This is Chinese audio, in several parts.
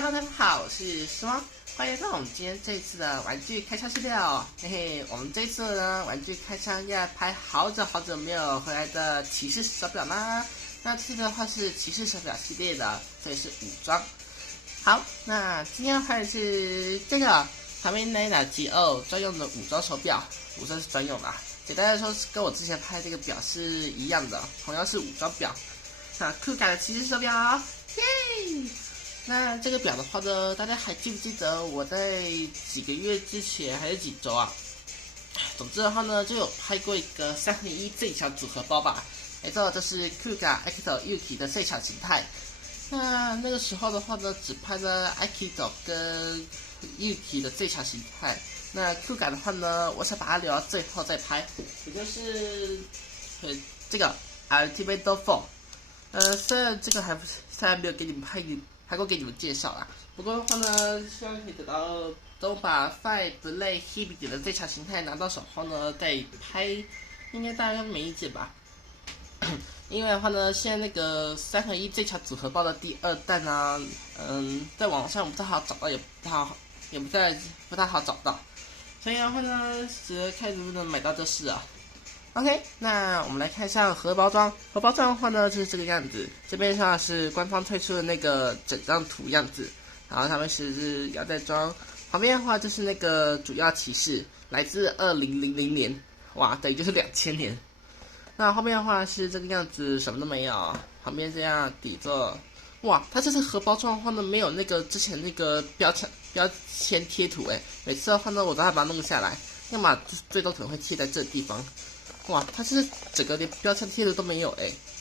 Hello，大家好，我是时光，欢迎来到我们今天这一次的玩具开箱系列哦。嘿嘿，我们这一次呢，玩具开箱要拍好久没有回来的骑士手表啦。那这次的话是骑士手表系列的，这里是武装。好，那今天要拍的是这个卡梅内达 G2专用的武装手表，武装是专用的。简单来说，是跟我之前拍这个表是一样的，同样是武装表。那酷感的骑士手表，耶！那这个表的话呢，大家还记不记得我在几个月之前还是几周啊？总之的话呢，就有拍过一个3合1最强组合包吧。没错，这是 Kuga Akito Yuki 的最强形态。那个时候的话呢，只拍了 Akito 跟 Yuki 的最强形态。那 Kuga 的话呢，我想把它留到最后再拍，也就是这个 Ultimate Four。虽然这个虽然没有给你们拍过给你们介绍啦，不过的话呢，希望可以等我把 Five Blade Hibiki 的最强形态拿到手后呢，再拍，应该大概没意见吧。因为的话呢，现在那个3合1最强组合包的第2弹啊，在网上不太好找到，也不太好找到，所以的话呢，只能看能不能买到就是了。OK， 那我们来看一下盒包装。盒包装的话呢，就是这个样子。这边上是官方推出的那个整张图样子，然后上面是腰带装。旁边的话就是那个主要骑士，来自2000年，哇，等于就是2000年。那后面的话是这个样子，什么都没有。旁边这样底座，哇，它这次盒包装的话呢，没有那个之前那个标签贴图每次的话呢，我都要把它弄下来，要么就是最多可能会贴在这地方。哇，它是整个连标签贴的都没有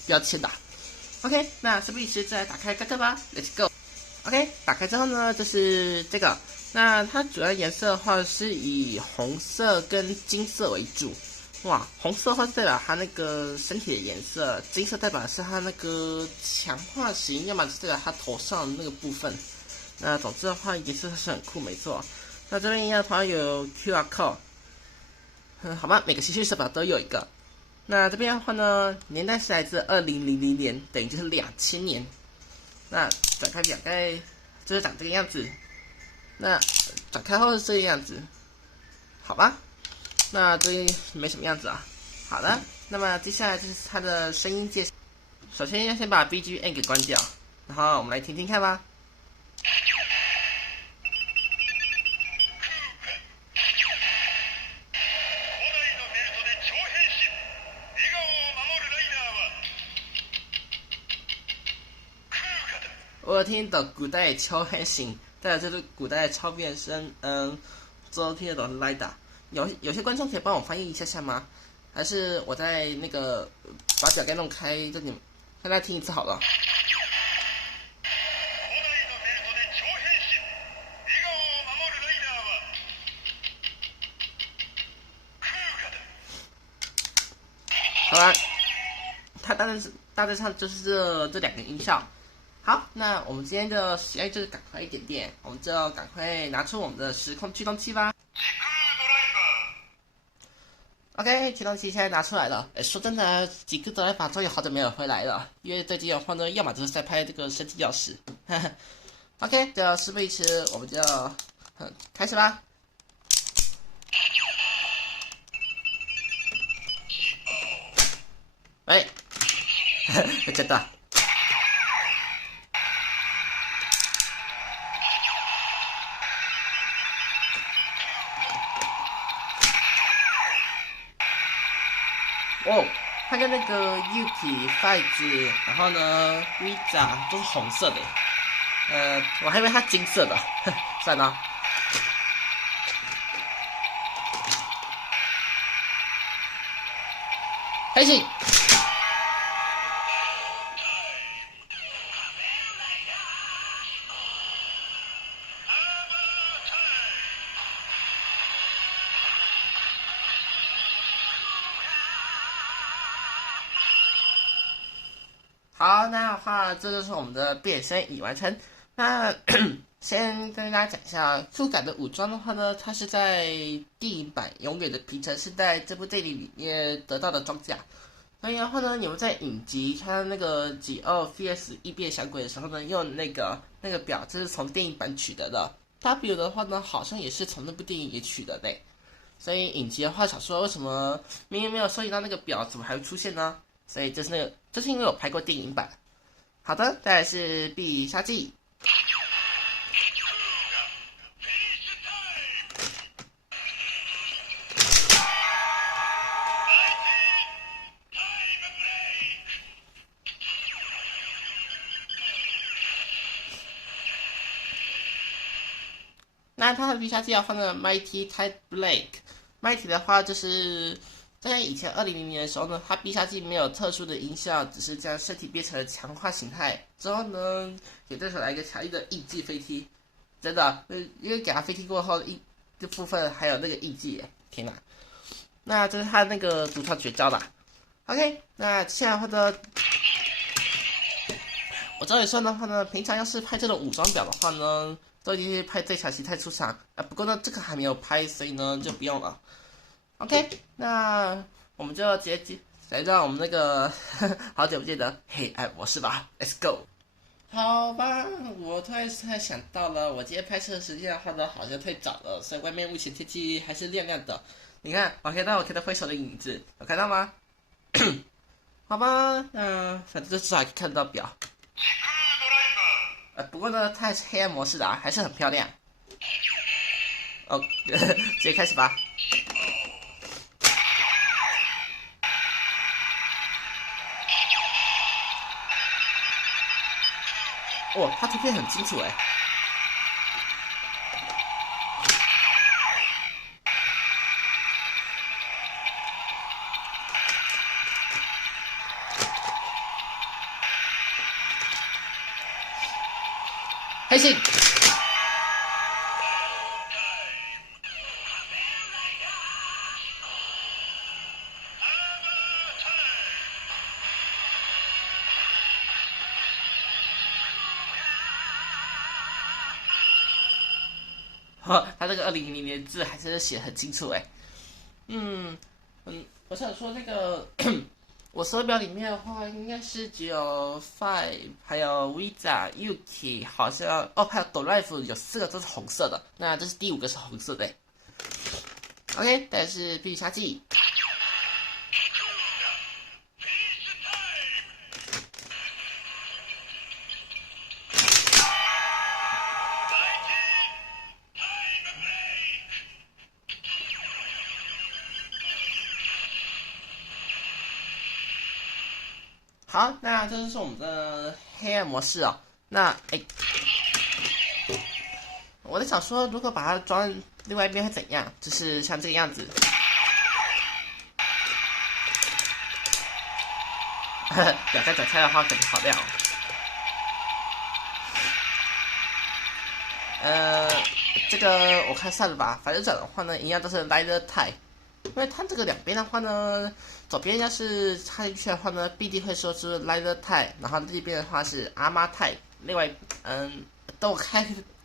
标签的。OK， 那事不宜迟，再来打开盖克吧 ，Let's go。OK， 打开之后呢，就是这个。那它主要颜色的话是以红色跟金色为主。哇，红色的话是代表它那个身体的颜色，金色代表的是它那个强化型，要么是代表它头上的那个部分。那总之的话，颜色是很酷，没错。那这边一样，同样有 QR code。好吧，每个骑士手表都有一个。那这边的话呢，年代是来自2000年，等于就是2000年。那转开表盖就是长这个样子。那转开后是这个样子，好吧？那这没什么样子啊。好的，那么接下来就是它的声音介绍。首先要先把 BGM 给关掉，然后我们来听听看吧。我有听懂古代超変形，代表就是古代超变身，都听得懂来的。有些观众可以帮我翻译一下吗？还是我在那个把表盖弄开，这里大家听一次好了。好了，它大致上就是这2个音效。好，那我们今天的实验就是赶快一点，我们就赶快拿出我们的时空驱动器吧。OK， 驱动器现在拿出来了。说真的，几个德莱法终于好久没有回来了，因为最近的话呢，要么就是在拍这个神奇钥匙。OK， 就事不宜迟，我们就开始吧。喂，真的。哦，它跟那个 Yuki、Five， 然后呢 Visa 都是红色的，我还以为它金色的，算了。开心。好，那的话，这就是我们的变身已完成。那先跟大家讲一下，触感的武装的话呢，它是在电影版《永远的平成世代》这部电影里面得到的装甲。所以的话呢，你们在影集看那个G2 VS 异变小鬼的时候呢，用那个那个表这是从电影版取得的。W 的话呢，好像也是从那部电影也取得的。所以影集的话，想说为什么明明没有收集到那个表，怎么还会出现呢？所以就是因为我拍过电影版。好的，再来是必杀技。那它的必杀技的话呢 ，Mighty Type Blake。Mighty 的话就是在以前2000年的时候呢，它必杀技没有特殊的音效，只是将身体变成了强化形态。之后呢，给对手来一个强力的印记飞踢，真的，因为给他飞踢过后，这部分还有那个印记耶，天哪！那这是他那个独创绝招啦。OK， 那接下来的话呢，我照理说的话呢，平常要是拍这种武装表的话呢，都已经是拍最强形态出场啊。不过呢，这个还没有拍，所以呢就不用了。OK， 那我们就直接来到我们那个好久不见的黑暗模式吧 ，Let's go。好吧，我突然想到了，我今天拍摄的时间的话呢，好像太早了，所以外面目前天气还是亮亮的。你看，我看到挥手的影子，有看到吗？好吧，反正就至少还可以看到表。不过呢，它也是黑暗模式的啊，还是很漂亮。哦，直接开始吧。哇，它图片很清楚哎。黑信。他这个2000年字还是写很清楚哎。我想说那个我手表里面的话，应该是只有 Five， 还有 Visa、Yuki， 好像还有 Drive 有4个都是红色的，那这是第5个是红色的。OK， 但是必杀技。好，那这就是我们的黑暗模式哦。那我在想说，如果把它装另外一边会怎样？就是像这个样子。表在转开的话，可能好亮哦。这个我看算了吧，反正转的话呢，一样都是 Lighter Type。因为它这个两边的话呢，左边要是插进去的话呢，必定会说出 Lighter Type， 然后这边的话是 Armor Type。另外，等我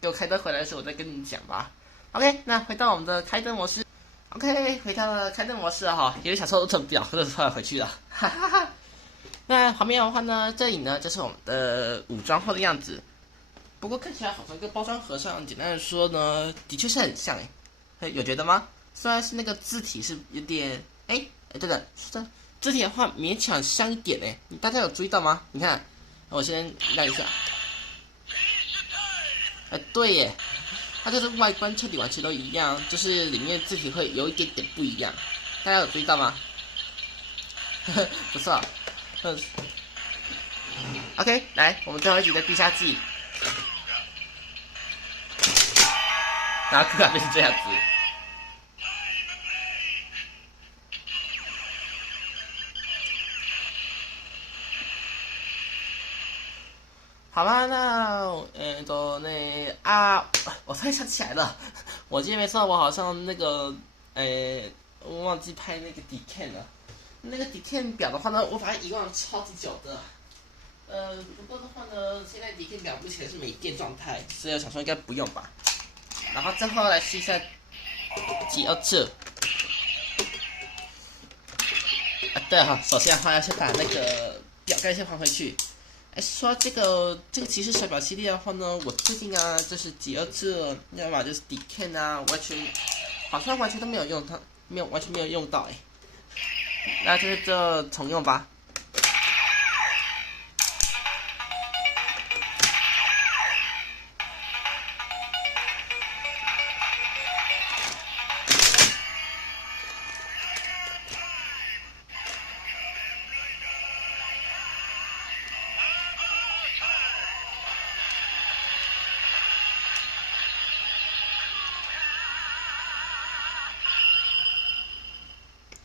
给我开灯回来的时候，我再跟你讲吧。OK， 那回到我们的开灯模式。OK， 回到了开灯模式哈，因为想说成表，或者突然回去了，哈哈哈。那旁边的话呢，这里呢就是我们的武装后的样子。不过看起来好像跟包装盒上，简单的说呢，的确是很像有觉得吗？虽然是那个字体是有点对的，字体的话勉强像一点大家有注意到吗？你看，我先亮一下。对耶，它就是外观彻底完全都一样，就是里面字体会有一点点不一样，大家有注意到吗？不错，OK， 来，我们最后一局的必杀技，然后突然变成这样子。好啦，那我突然想起来了，我今天没错，我好像那个我忘记拍那个底片了。那个底片表的话呢，我把它遗忘了超级久的。不过的话呢，现在底片表目前是没电状态，所以我想说应该不用吧。然后最后来试一下这。对哈，首先的话要先把那个表盖先还回去。说这个骑士手表系列的话呢，我最近啊，就是第二次，要么就是 Decan 啊，好像完全都没有用它，完全没有用到那就是这重用吧。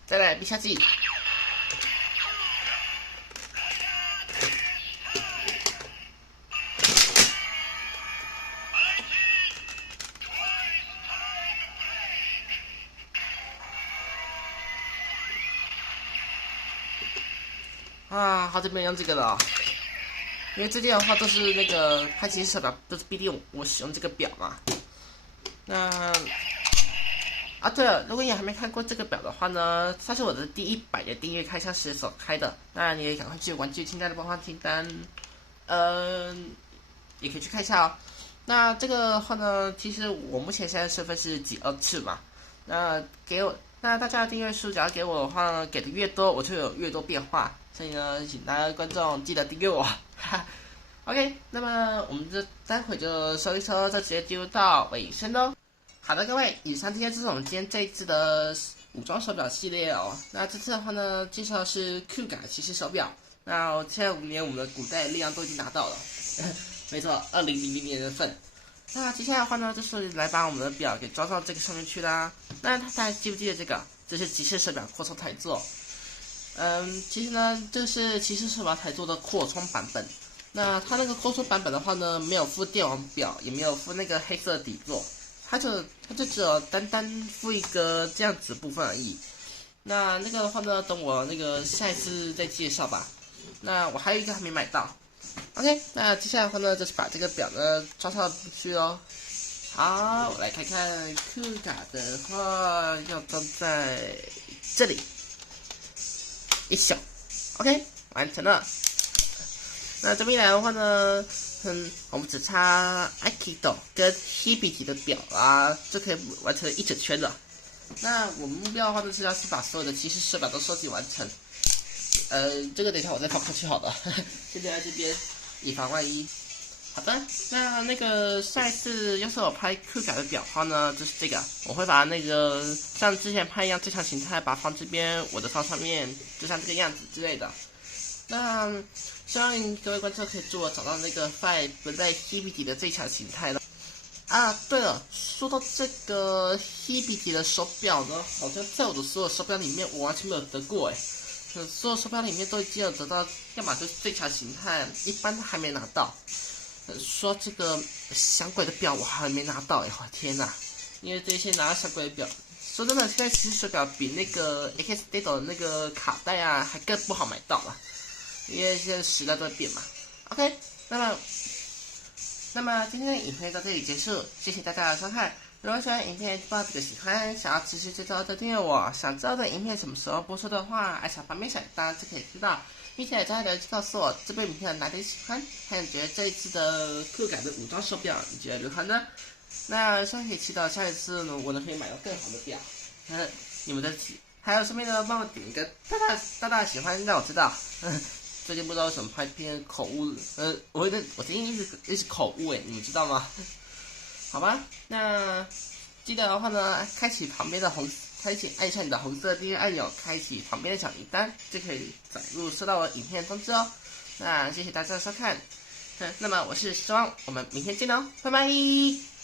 再来必杀技。啊，好久没有用这个了，因为最近的话都是那个拍骑士手表，都是必定我使用这个表嘛。那对了，如果你还没看过这个表的话呢，它是我的第100的订阅开箱时所开的，那你也赶快去玩具清单的播放清单，也可以去看一下哦。那这个的话呢，其实我目前现在身份是第2次嘛，那大家的订阅数只要给我的话呢，给的越多，我就有越多变化。所以呢，请大家观众记得订阅我。OK， 那么我们待会就收一收，就直接进入到尾声喽。好的，各位，以上这些就是我们今天这一次的武装手表系列哦。那这次的话呢，介绍的是 Q 感骑士手表。那现在连我们的古代力量都已经拿到了，没错，2000年的份。那接下来的话呢，就是来把我们的表给装到这个上面去啦。那大家记不记得这个？这是骑士手表扩充台座。其实呢，这是骑士手表台座的扩充版本。那它那个扩充版本的话呢，没有附电王表，也没有附那个黑色底座，它就只有单附一个这样子部分而已。那个的话呢，等我那个下一次再介绍吧。那我还有一个还没买到。OK， 那接下来的话呢，就是把这个表呢装上去咯。好，我来看看 Q 卡的话要装在这里。一小 ，OK， 完成了。那这边来的话呢，我们只差 Aikido 跟 Hibiki 的表啦，就可以完成一整圈了。那我们目标的话呢，是要去把所有的骑士手表都收集完成。这个等一下我再放上去好了，先留在这边，以防万一。好的，那个下一次要是我拍 Q 感的表的话呢，就是这个，我会把那个像之前拍一样最强形态，把它放这边，我的放上面，就像这个样子之类的。那希望各位观众可以助我找到那个 Five 不在 Hibiki 的最强形态了。对了，说到这个 Hibiki 的手表呢，好像在我的所有手表里面，我完全没有得过所有手表里面都已经有得到，要么就是最强形态，一般都还没拿到。说这个响鬼的表我还没拿到我天哪！因为这些拿到响鬼的表，说真的，现在其实手表比那个 X Data 的那个卡带啊还更不好买到了，因为现在时代都在变嘛。OK， 那么今天的影片到这里结束，谢谢大家的收看。如果喜欢影片，记得喜欢，想要持续追踪的订阅我，想知道的影片什么时候播出的话，按下旁边小铃铛就可以知道。并且在留言告诉我这部影片哪里喜欢，还有你觉得这一次的Q感的武装手表你觉得如何呢？那希望可以期待下一次呢，我能可以买到更好的表。你们的还有顺便呢帮我点一个大喜欢，让我知道。最近不知道为什么拍片口误，我最近一直口误你们知道吗？好吧，那记得的话呢，开启按下你的红色订阅按钮，开启旁边的小铃铛，就可以载入收到我影片通知哦。那谢谢大家的收看，那么我是希望我们明天见喽，拜拜。